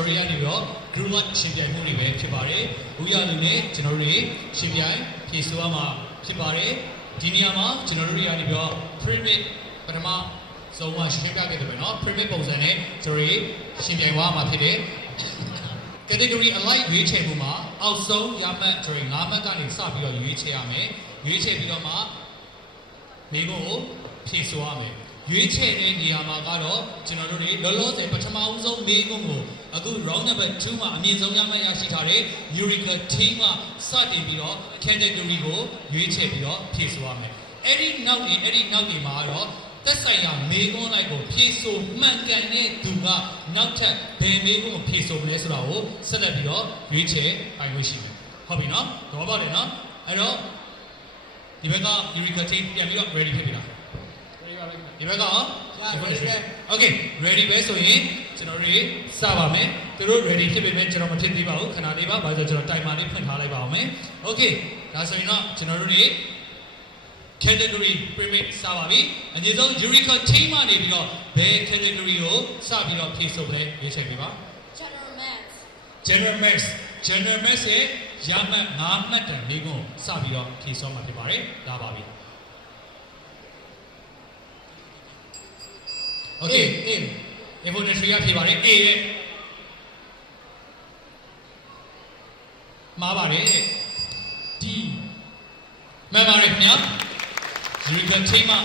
jury ကနေပြီးတော့ group ရှင်ပြိုင်မှုတွေပဲဖြစ်ပါတယ်။ဦးရလူနဲ့ကျွန်တော်တို့ရှင်ပြိုင်ဖြည့်ဆိုရမှာဖြစ်ပါတယ်။ဒီနေရာမှာကျွန်တော်တို့တွေကနေပြီးတော့ pyramid ပထမဆုံးမှာရှင်းပြခဲ့တယ်ပဲเนาะ pyramid ပုံစံနဲ့ကျွန်တော်ရှင်ပြိုင်သွားမှာဖြစ်တယ်။ category alike ရွေးချယ်မှုမှာအောက်ဆုံးရမှတ်ကျွန်တော်5မှတ်ကနေစပြီးတော့ရွေးချယ်ရမယ်။ရွေးချယ်ပြီးတော့မှမိဖို့ကိုဖြည့်ဆိုရမယ်။ရွေးချယ်တဲ့နေရာမှာကတော့ကျွန်တော်တို့တွေလောလောဆယ်ပထမဦးဆုံးမိကုန်းကိုအခု round number 2မှာအမြင့်ဆုံးရမှတ်ရရှိထားတဲ့ Eureka team ကစတင်ပြီးတော့ category ကိုရွေးချယ်ပြီးတော့ဖြည့်ဆိုရမယ်။အဲ့ဒီနောက်တွေမှာတော့သက်ဆိုင်ရာမိကုန်းလိုက်ကိုဖြည့်ဆိုမှန်ကန်တဲ့သူကနောက်ထပ်ဘယ်မိကုန်းကိုဖြည့်ဆိုမလဲဆိုတာကိုဆက်လက်ပြီးတော့ရွေးချယ်ပိုင်လို့ရှိမယ်။ဟုတ်ပြီနော်။တော့ပါတယ်နော်။အဲ့တော့ဒီဘက်က Eureka team ပြန်ပြီးတော့ ready ဖြစ်ပြီလား။ဒီဘက်ကရော Okay ready ပဲဆိုရင်ကျွန်တော်တို့စပါမယ်သူတို့ ready ဖြစ်ပေမဲ့ကျွန်တော်မဖြစ်သေးပါဘူးခဏလေးပါဘာလို့ကျွန်တော် timer လေးဖွင့်ထားလိုက်ပါအောင်မယ် Okay ဒါဆိုရင်တော့ကျွန်တော်တို့ category pyramid စပါပြီအနည်းဆုံး Eureka team ကနေပြီးတော့ဘယ် category ကိုစပြီးတော့ဖြည့်ဆိုလဲရွေးချယ်ပေးပါ General Maths ရဲ့ရမှတ်5မှတ်တန်လေးကိုစပြီးတော့ဖြည့်ဆိုမှာဖြစ်ပါတယ်ဒါပါပြီOkay, inventory ရဖြစ်ပါတယ် A ရဲ့မှားပါတယ် D မှန်ပါတယ်ခင်ဗျာ Eureka team မှာ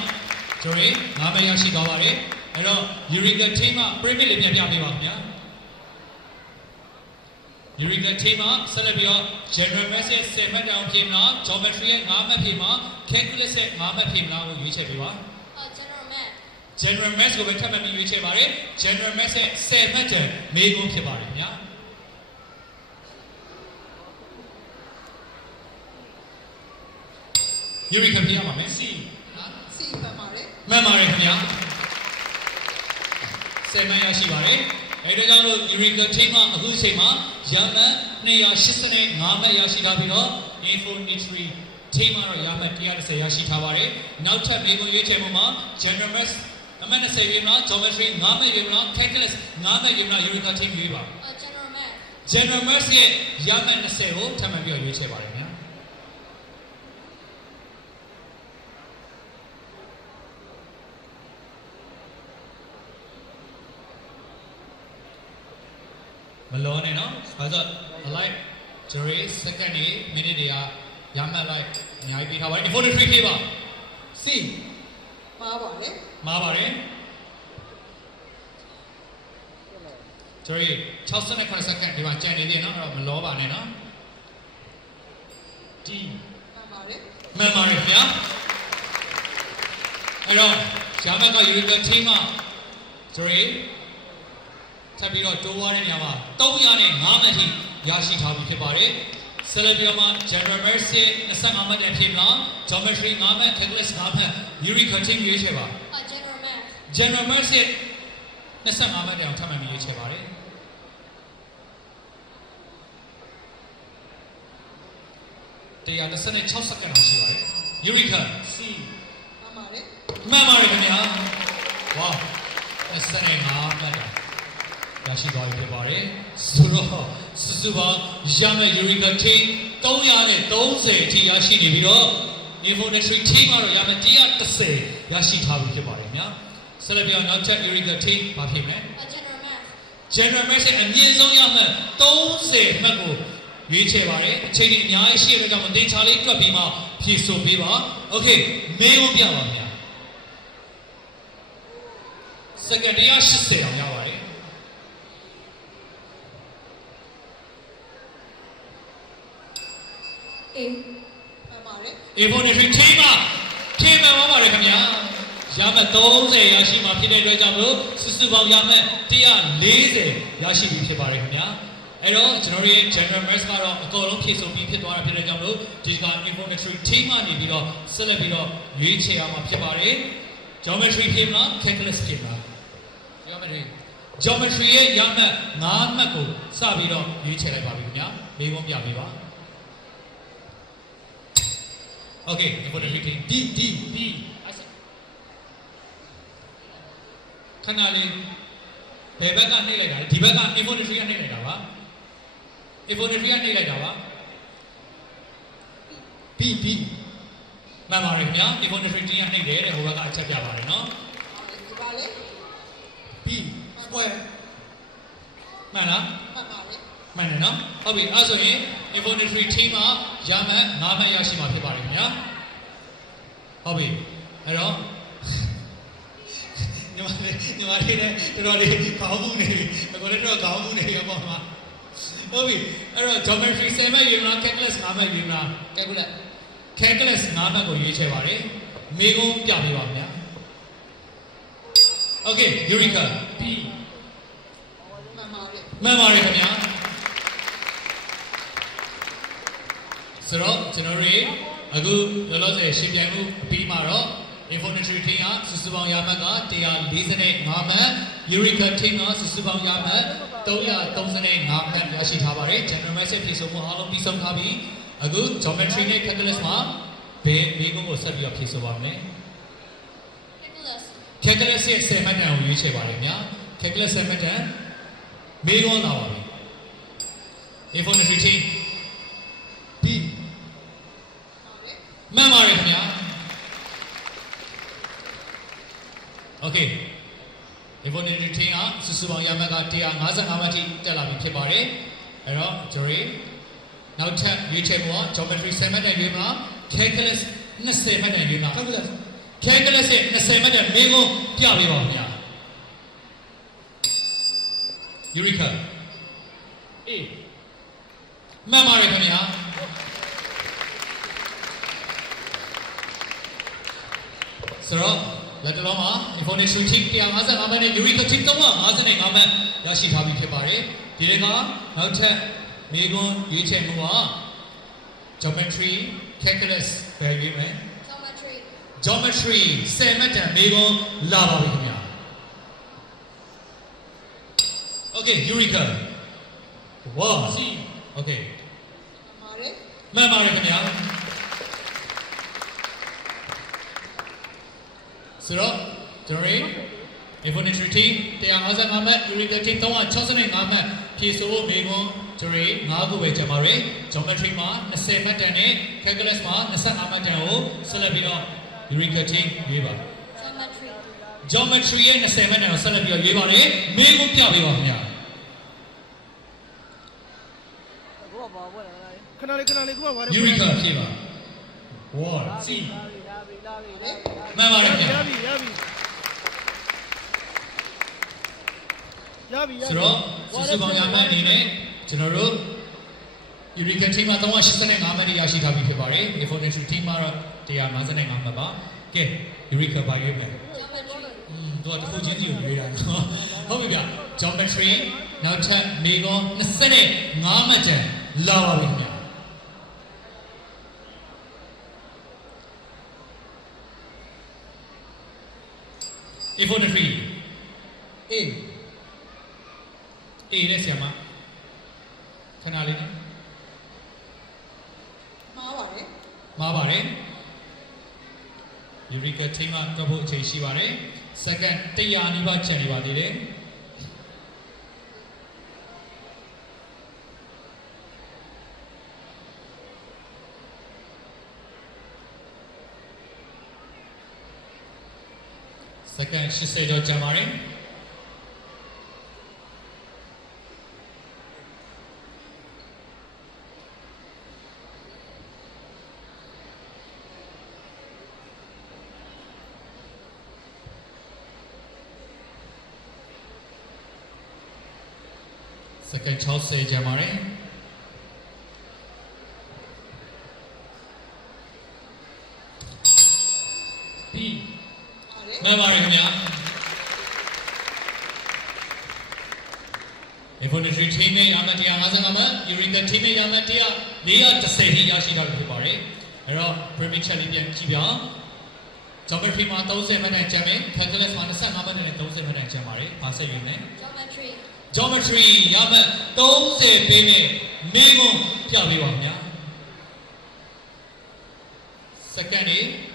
ကျွန်တော်၅မှတ်ရရှိသွားပါတယ်အဲ့တော့ Eureka team မှာ pyramid လေးပြန်ပြပေးပါခင်ဗျာ Eureka team မှာဆက်လက်ပြီးတော့ General Maths ရဲ့10မှတ်တောင်ဖြည့်မလား Geometry ရဲ့5မှတ်ဖြည့်မှာ Calculus ရဲ့5မှတ်ဖြည့်မလားကိုရွေးချယ်ပေးပါGeneral Maths ကိုပဲထပ်မံပြီးရွေးချယ်ပါတယ် General Maths ရဲ့10မှတ်တန်မေးခွန်းဖြစ်ပါတယ်ခင်ဗျာ Eureka ပြရပါမယ် C မှန်ပါတယ်ခင်ဗျာ10မှတ်ရရှိပါတယ်အဲ့ဒါကြောင့်လို့ Eureka team မှာအခုချိန်မှာရမှတ်285မှတ်ရရှိထားပြီးတော့ Infinity team မှာတော့ရမှတ်130ရရှိထားပါတယ်နောက်ထပ်မေးခွန်းရွေးချယ်မှုမှာ General Mathsအမှတ်20ရွေးမလား Geometry 5မှတ်ရွေးမလား Calculus 5မှတ်ရွေးမလား Eureka team ရွေးပါ General Maths ရဲ့ရမှတ်20ကိုထပ်မံပြီးရွေးချယ်ပါတယ်ခင်ဗျာမလောနဲ့နော်ဘာလို့ like jury second နေ minute တွေကရမှတ် like အများကြီးပေးထားပါတယ် infinity ခေးပါ C မှားပါတယ်ကျွန်တော်69 second ဒီမှာကြံနေသေးနော်အဲ့တော့မလောပါနဲ့နော် D မှန်ပါတယ်ခင်ဗျာအဲ့တော့ရမှတ်က Eureka team မှာကျွန်တော်ထပ်ပြီးတော့တိုးသွားတဲ့နေရာမှာ305မှတ်ထိရရှိထားပြီဖြစ်ပါတယ်ဆက်လက်ပြီးတော့မှ General Maths ရဲ့25မှတ်တန်ဖြည့်မလား Geometry 5မှတ် Calculus 5မှတ် Eureka team ရွေးချယ်ပါ General Maths ရဲ့25မှတ်တန်အောင်ထပ်မံပြီးရွေးချယ်ပါတယ်136 စက္ကန့်အောင်ရှိပါတယ် Eureka C မှန်ပါတယ်ခင်ဗျာ Wow 25မှတ်တန်ရရှိသွားပြီဖြစ်ပါတယ်ဆိုတော့စုပေါင်းရမယ့် Eureka team 330အထိရရှိနေပြီးတော့ Infinity team ကတော့ရမယ့်130ရရှိထားပြီဖြစ်ပါတယ်ခင်ဗျာဆက်လက်ပြီးတော့နောက်ထပ် Eureka team ဘာဖြစ်မလဲ General Maths ရဲ့အမြင့်ဆုံးရမယ့်30မှတ်ကိုရွေးချယ်ပါတယ်အချိန်ကြီးအများကြီးရှိတဲ့ကြောင့်မတင်ချာလေးတွက်ပြီးမှဖြည့်ဆို့ပေးပါ Okay မေးခွန်းပြပါခင်ဗျာစက္ကန့်180အောင်ရပါတယ်Infinity team မှာဖြည့်မှန်ပါပါတယ်ခင်ဗျာရမှတ်30ရရှိမှဖြစ်တဲ့အတွက်ကြောင့်မလို့စုပေါင်းရမှတ်140ရရှိပြီဖြစ်ပါတယ်ခင်ဗျာအဲ့တော့ကျွန်တော်တို့ရဲ့ General Maths ကတော့အကုန်လုံးဖြည့်ဆို့ပြီးဖြစ်သွားတာဖြစ်တဲ့ကြောင့်မလို့ဒီက Infinity team ကနေပြီးတော့ဆက်လက်ပြီးတော့ရွေးချယ်ရမှာဖြစ်ပါတယ် Geometry ဖြည့်မလား Calculus ဖြည့်မလား Geometry ရဲ့ရမှတ်5မှတ်ကိုစပြီးတော့ရွေးချယ်လိုက်ပါပြီခင်ဗျာမေးခွန်းပြပေးပါOkay, infinity team. D. ခဏလေး ဘယ်ဘက်ကနှိမ့်လိုက်တာလဲဒီဘက်က infinity ကနှိမ့်လိုက်တာပါ infinity ကနှိမ့်လိုက်တာပါ B မှန်ပါတယ်ခင်ဗျာ infinity ကနှိမ့်တယ်တဲ့ဟိုဘက်ကအချက်ပြပါတယ်နော်ဒီပါလေ B square မှန်လား မှန်ပါလေ မှန်တယ်နော်ဟုတ်ပြီအဲ့ဆိုရင် infinity team မှာရမှတ်9မှတ်ရရှိမှာဖြစ်ပါတယ်ခင်ဗျာဟုတ်ပြီအဲ့တော့ညီမလေးနဲ့တော်တော်လေးခေါင်းမှုနေပြီအခုလည်းတော့ခေါင်းမှုနေပြီပေါ့မှာဟုတ်ပြီအဲ့တော့ geometry 7မှတ်ရေးမလား calculus 9မှတ်ရေးမလား calculus 9မှတ်ကိုရွေးချယ်ပါတယ်မေကုန်းပြပေးပါခင်ဗျာ Okay Eureka B မှန်ပါတယ်ခင်ဗျာဆိုတော့ကျွန်တော်တို့အခုလောလောဆယ်ရှင်းပြမှုအပြီးမှာတော့ infinity team ကစုစုပေါင်းရမှတ်က145မှတ် Eureka team ကစုစုပေါင်းရမှတ်335မှတ်ရရှိထားပါတယ် general message ဖြည့်ဆိုမှုအားလုံးပြီးဆုံးထားပြီအခု geometry နဲ့ calculus မှာဘယ်မိကုန်းကိုဆက်ပြီးတော့ဖြည့်ဆိုပါမယ် calculus ရဲ့10မှတ်တန်ကိုရွေးချယ်ပါလိမ့်များ calculus 10မှတ်တန်မိကုန်းလာပါပြီ infinity team B မှန်ပါတယ်ခင်ဗျာ Okay infinity team ကစုစုပေါင်းရမှတ်က155မှတ်ထိတက်လာပြီဖြစ်ပါတယ်အဲ့တော့ကျွန်တော်နောက်ထပ်ရွေးချယ်ဖို့ geometry 10မှတ်တန်ရွေးမလား calculus 20မှတ်တန်ရွေးမလား calculus ရဲ့20မှတ်တန်မိကုန်းပြပေးပါဦးခင်ဗျာ Eureka A မှန်ပါတယ်ခင်ဗျာဆိုတော့လက်တလုံးမှာ information team 155မှတ်နဲ့ Eureka team 355မှတ်ရရှိထားပြီဖြစ်ပါတယ်ဒီတွေကနောက်ထပ်မိကုန်းရွေးချယ်မှုက geometry calculus ဘယ်ရွေးမလဲ geometry 10မှတ်တန်မိကုန်းလာပါပြီခင်ဗျာ Okay Eureka Wow see Okay မှန်ပါတယ်ခင်ဗျာဆိုတော့ကျွန်တော် infinity team 155မှတ် Eureka team 365မှတ်ဖြည့်ဆို့ဖို့မိကုန်းကျွန်တော်5ခုပဲကျန်ပါတယ် geometry မှာ20မှတ်တန်နဲ့ calculus မှာ25မှတ်တန်ကိုဆက်လက်ပြီးတော့ Eureka team ရွေးပါ geometry ရဲ့20မှတ်တန်ကိုဆက်လက်ပြီးတော့ရွေးပါတယ်မိကုန်းပြပေးပါခင်ဗျာခဏလေးခုမှပါတယ် Eureka ဖြည့်ပါ Wow see မှန်ပါတယ်ခင်ဗျာရပြီဆိုတော့စုစုပေါင်းရမှတ်အနေနဲ့ကျွန်တော်တို့ Eureka team မှာ385မှတ်ရရှိထားပြီဖြစ်ပါတယ် infinity team မှာတော့155မှတ်ပါကဲ Eureka ပါရွေးမယ်သူကတစ်ခုချင်းစီကိုရွေးတာဟုတ်ပြီဗျ geometry နောက်ထပ်မိကုန်း25မှတ်ကျန်လာပါပြီခင်ဗျာinfinity A နဲ့ဆရာမခဏလေးနော်မှားပါတယ် Eureka team ကတော့ဖို့အချိန်ရှိပါတယ် second 100နီးပါးချန်နေပါသေးတယ်second 80ကျော်ကျန်ပါတယ်second 60ကျန်ပါတယ်B မှန်ပါတယ်ခင်ဗျာ infinity team နဲ့ရမှတ်155မှတ် Eureka team နဲ့ရမှတ်410ထိရရှိထားပြီဖြစ်ပါတယ်အဲ့တော့ premier chat လေးပြန်ကြည့်ပြအောင် geometry မှာ30မှတ်နဲ့ကျန်မယ် calculus မှာ25မှတ်နဲ့30မှတ်နဲ့ကျန်ပါတယ်ဘာဆက်ရွေးမလဲ geometry ရမှတ်30ပေးနဲ့မိကုန်းပြပေးပါခင်ဗျာ second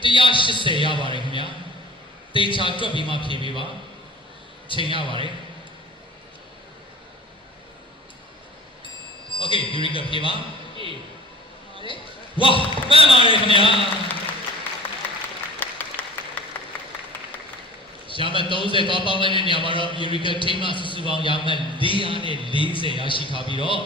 180ရပါတယ်ခင်ဗျာတေချာတွက်ပြီးမှဖြည့်ပေးပါချိန်ရပါတယ် Okay Eureka ဖြေပါ ပါတယ် ဝါမှန်ပါတယ်ခင်ဗျာရမတ်30သွားပေါင်းတဲ့နေရာမှာတော့ Eureka team ကစုစုပေါင်းရမတ်440ရရှိထားပြီးတော့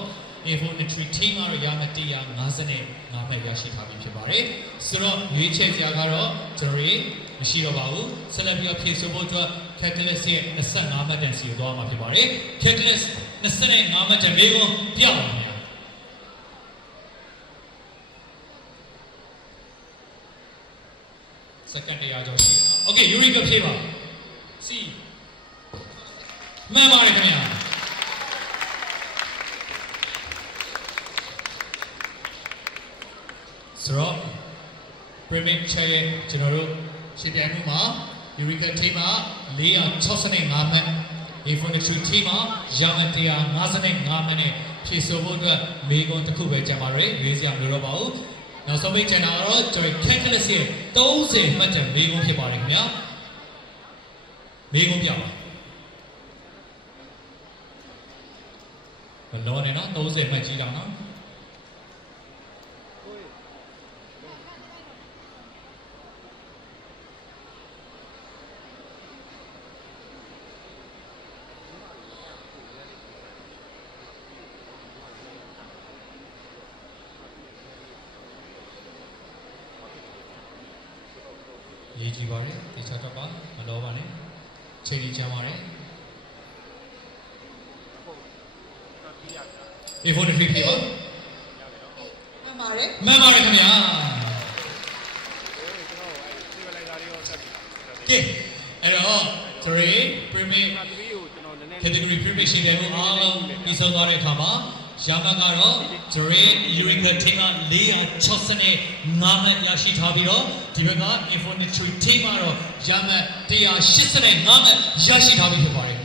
Infinity team ကတော့ရမတ်155မှတ်ရရှိထားပြီးဖြစ်ပါတယ်ဆိုတော့ရွေးချယ်စရာကတော့ကျွန်တော်တို့မရှိတော့ပါဘူးဆက်လက်ပြီးတော့ဖြည့်ဆို့ဖို့အတွက် Catalyst ရဲ့25မှတ်တန်စီကိုသွားမှာဖြစ်ပါတယ် Catalyst 25မှတ်တန်လေးကိုပြပါမယ်စက္ကန့်100ကျော်ရှိတယ်။ Okay Eureka ဖြေပါ C မှန်ပါတယ်ခင်ဗျာဆိုတော့ Premier Chair ရဲ့ကျွန်တော်တို့ရှင်းပြမှုမှာ Eureka team မှာ465မှတ် Infinity team မှာရမတ်155မှတ်နဲ့ဖြည့်ဆို့ဖို့အတွက်မေကွန်တစ်ခုပဲကျန်ပါရယ်ရွေးစရာမလိုတော့ပါဘူးနောက်ဆုံးပိတ်ချန်တာကတော့ကျွန်တော် Catalyst ရဲ့30မှတ်တန်မေကွန်ဖြစ်ပါတယ်ခင်ဗျာမေကွန်ပြပါဘလောနဲ့နော်30မှတ်ကြီးတော့နော်ရေးကြည့်ပါရယ်ဒီချက်တော့ပါမလောပါနဲ့ချိန်ကြီးချမ်းပါတယ် A43 ဖြေပါ မှန်ပါတယ် မှန်ပါတယ်ခင်ဗျာကဲအဲ့တော့ကျွန်တော် Premier Category Premier ရှင်းပြမှုအားလုံးပြီးဆုံးသွားတဲ့အခါမှာရမတ်ကတော့ကျွန်တော် Eureka team က465မှတ်ရရှိထားပြီးတော့ဒီဘက်က Infinity team ကတော့ရမတ်185မှတ်ရရှိထားပြီးဖြစ်ပါတယ်